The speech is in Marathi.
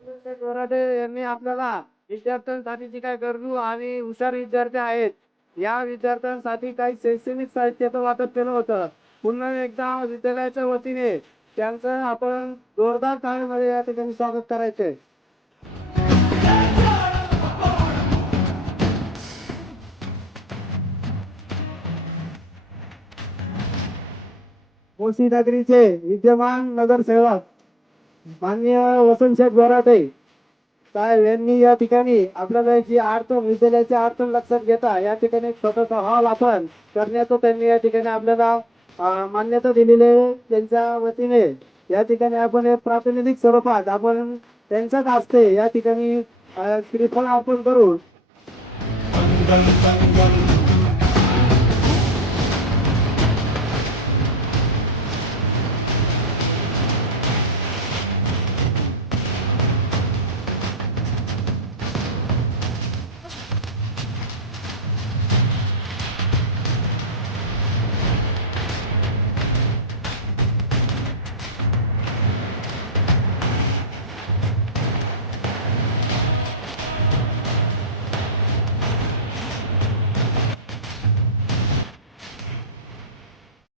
गोराडे यांनी आपल्याला विद्यार्थ्यांसाठी जी काही गरजू आणि हुशार विद्यार्थी आहेत या विद्यार्थ्यांसाठी काही शैक्षणिक साहित्याचं वाटप केलं होतं. पुन्हा एकदा विद्यालयाच्या वतीने त्यांचं आपण जोरदार टाळ्यांमध्ये या ठिकाणी स्वागत करायचंय. मोसी नगरीचे विद्यमान नगरसेवक माननीय वसंतशेठ गोराटे साहेब यांनी या ठिकाणी आपल्याला जी अडचण विद्यालयाची अडचण लक्षात घेता या ठिकाणी एक छोटासा हॉल आपण करण्याचं त्यांनी या ठिकाणी आपल्याला मान्यता दिलेली आहे. त्यांच्या वतीने या ठिकाणी आपण एक प्रातिनिधिक स्वरूपात आपण त्यांच्याच हस्ते या ठिकाणी श्रीफळ अर्पण करून